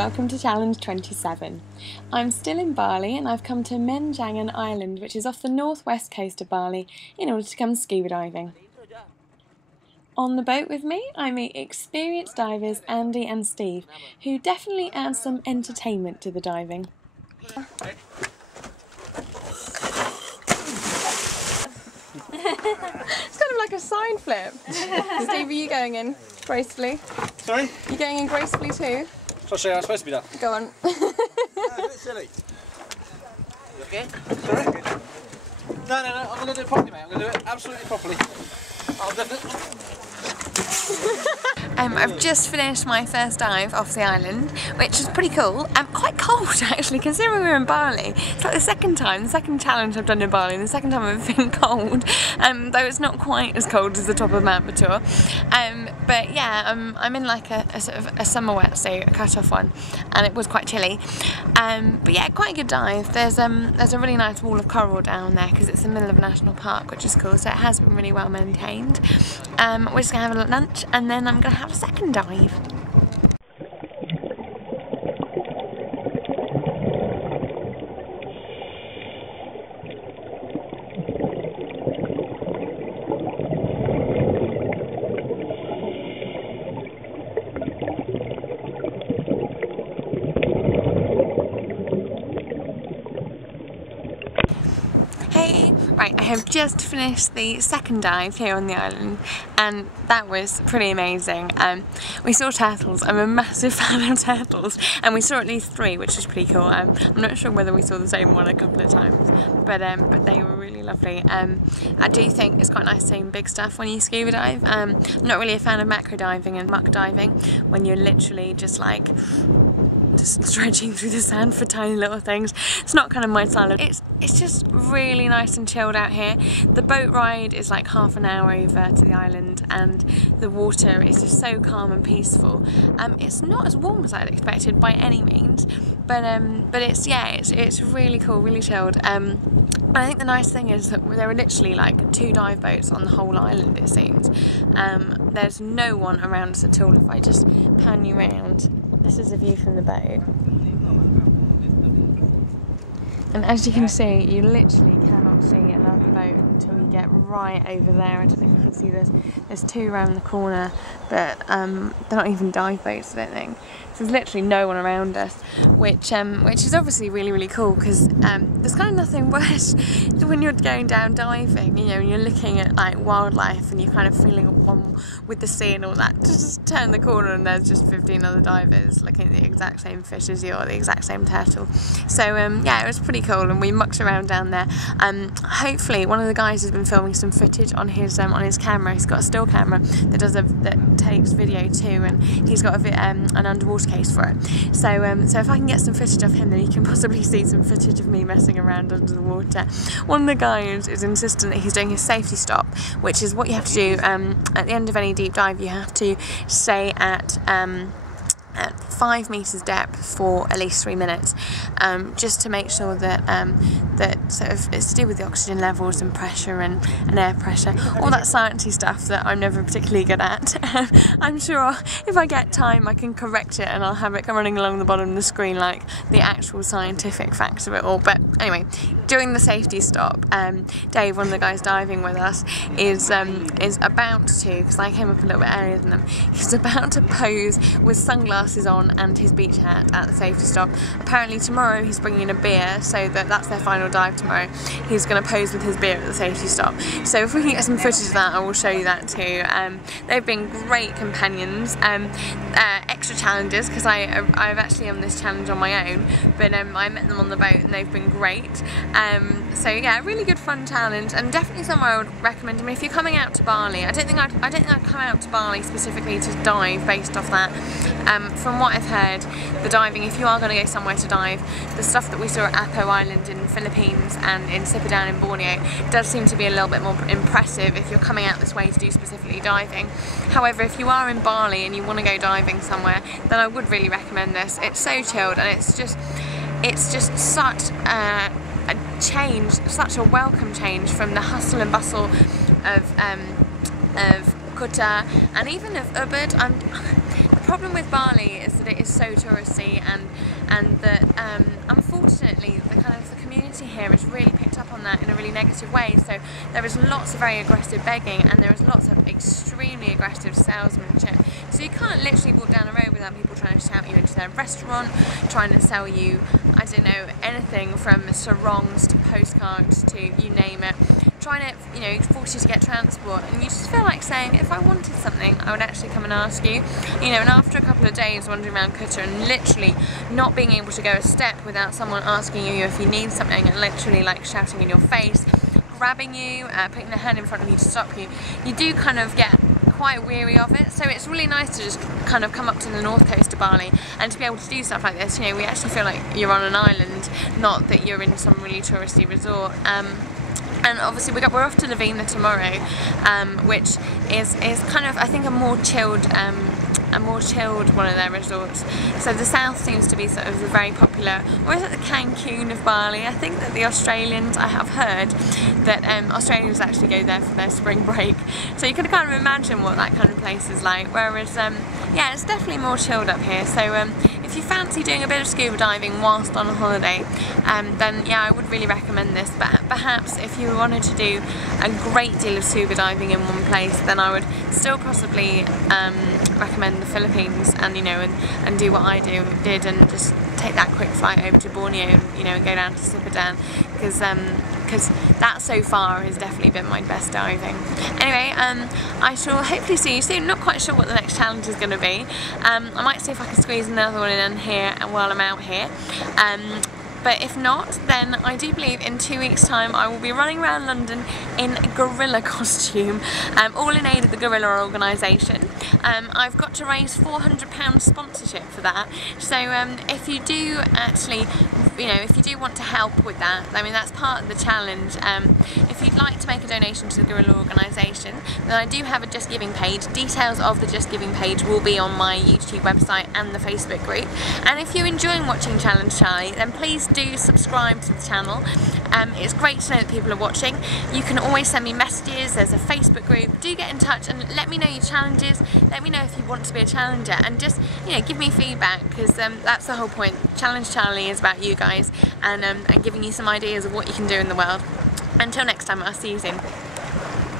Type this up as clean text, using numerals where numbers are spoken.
welcome to Challenge 27. I'm still in Bali and I've come to Menjangan Island, which is off the northwest coast of Bali, in order to come scuba diving. On the boat with me I meet experienced divers Andy and Steve, who definitely add some entertainment to the diving. It's kind of like a side flip. Steve, are you going in gracefully? Sorry? You going in gracefully too? I'll show you how I'm supposed to be done. Go on. A bit silly. You okay? Sorry? No, I'm going to do it properly, mate. I'm going to do it absolutely properly. I'll definitely... I've just finished my first dive off the island, which is pretty cool. Quite cold actually, considering we're in Bali. It's like the second challenge I've done in Bali, and the second time I've been cold, though it's not quite as cold as the top of Mount Batur. But yeah, I'm in like a sort of a summer wetsuit, a cut-off one, and it was quite chilly. But yeah, quite a good dive. There's a really nice wall of coral down there because it's the middle of a national park, which is cool. So it has been really well maintained. We're just gonna have a lunch and then I'm gonna have a second dive. Hey, right, I have just finished the second dive here on the island and that was pretty amazing. We saw turtles. I'm a massive fan of turtles, and we saw at least 3, which was pretty cool. I'm not sure whether we saw the same one a couple of times, but they were really lovely. I do think it's quite nice seeing big stuff when you scuba dive. I'm not really a fan of macro diving and muck diving when you're literally just like stretching through the sand for tiny little things. It's not kind of my style. It's just really nice and chilled out here. The boat ride is like half an hour over to the island and the water is just so calm and peaceful. It's not as warm as I'd expected by any means, but it's really cool, really chilled. I think the nice thing is that there are literally like 2 dive boats on the whole island, it seems. There's no one around us at all. If I just pan you round, this is a view from the boat. And as you can see, you literally cannot see another boat until you get right over there. I don't know if you can see there's 2 around the corner, but they're not even dive boats, I don't think. So there's literally no one around us, which is obviously really, really cool, because there's kind of nothing worse when you're going down diving, you know, and you're looking at like wildlife and you're kind of feeling at one with the sea and all that, to just turn the corner and there's just 15 other divers looking at the exact same fish as you, or the exact same turtle. So yeah, it was pretty cool, and we mucked around down there. Hopefully one of the guys has been filming some footage on his camera. He's got a still camera that takes video too, and he's got an underwater case for it. So if I can get some footage of him, then you can possibly see some footage of me messing around under the water. One of the guys is insistent that he's doing his safety stop, which is what you have to do at the end of any deep dive. You have to stay at 5 meters depth for at least 3 minutes, just to make sure that that sort of it's to do with the oxygen levels and pressure and air pressure, all that sciencey stuff that I'm never particularly good at. I'm sure if I get time I can correct it and I'll have it running along the bottom of the screen like the actual scientific facts of it all. But anyway, during the safety stop, Dave, one of the guys diving with us, is about to, because I came up a little bit earlier than them, he's about to pose with sunglasses on and his beach hat at the safety stop. Apparently tomorrow he's bringing a beer, so that's their final dive tomorrow. He's going to pose with his beer at the safety stop. So if we can get some footage of that, I will show you that too. They've been great companions. Extra challenges, because I've actually on this challenge on my own, but I met them on the boat and they've been great. So yeah, really good fun challenge, and definitely somewhere I would recommend. I mean, if you're coming out to Bali, I don't think I'd come out to Bali specifically to dive based off that. From what I've heard, the diving, if you are going to go somewhere to dive, the stuff that we saw at Apo Island in the Philippines and in Sipadan in Borneo does seem to be a little bit more impressive if you're coming out this way to do specifically diving. However, if you are in Bali and you want to go diving somewhere, then I would really recommend this. It's so chilled, and it's just such a change, such a welcome change from the hustle and bustle of Kuta and even of Ubud. The problem with Bali is that it is so touristy, and that unfortunately the community here has really picked up on that in a really negative way. So there is lots of very aggressive begging, and there is lots of extremely aggressive salesmanship. So you can't literally walk down the road without people trying to shout you into their restaurant, trying to sell you, I don't know, anything from sarongs to postcards to you name it, trying to, you know, force you to get transport. And you just feel like saying, if I wanted something, I would actually come and ask you, you know. And after a couple of days wandering around Qatar and literally not being able to go a step without someone asking you if you need something, and literally like shouting in your face, grabbing you, putting their hand in front of you to stop you, you do kind of get quite weary of it. So it's really nice to just kind of come up to the north coast of Bali and to be able to do stuff like this. You know, we actually feel like you're on an island, not that you're in some really touristy resort. And obviously we're off to Lavina tomorrow, which is kind of, I think, a more chilled one of their resorts. So the south seems to be sort of very popular, or is it the Cancun of Bali? I think that the Australians, I have heard that Australians actually go there for their spring break. So you can kind of imagine what that kind of place is like. Whereas, yeah, it's definitely more chilled up here. So if you fancy doing a bit of scuba diving whilst on a holiday, then yeah, I would really recommend this. But perhaps if you wanted to do a great deal of scuba diving in one place, then I would still possibly recommend the Philippines, and you know, and do what I did and just take that quick flight over to Borneo, you know, and go down to Sipadan, because that so far has definitely been my best diving. Anyway, I shall hopefully see you soon. Not quite sure what the next challenge is going to be. I might see if I can squeeze another one in here while I'm out here. But if not, then I do believe in 2 weeks' time I will be running around London in a gorilla costume, all in aid of the gorilla organisation. I've got to raise £400 sponsorship for that. So if you do actually, you know, if you do want to help with that, I mean, that's part of the challenge. If you'd like to make a donation to the gorilla organisation, then I do have a Just Giving page. Details of the Just Giving page will be on my YouTube website and the Facebook group. And if you're enjoying watching Challenge Charly, then please do subscribe to the channel. It's great to know that people are watching. You can always send me messages, there's a Facebook group. Do get in touch and let me know your challenges, let me know if you want to be a challenger, and just, you know, give me feedback, because that's the whole point. Challenge Charly is about you guys, and giving you some ideas of what you can do in the world. Until next time, I'll see you soon.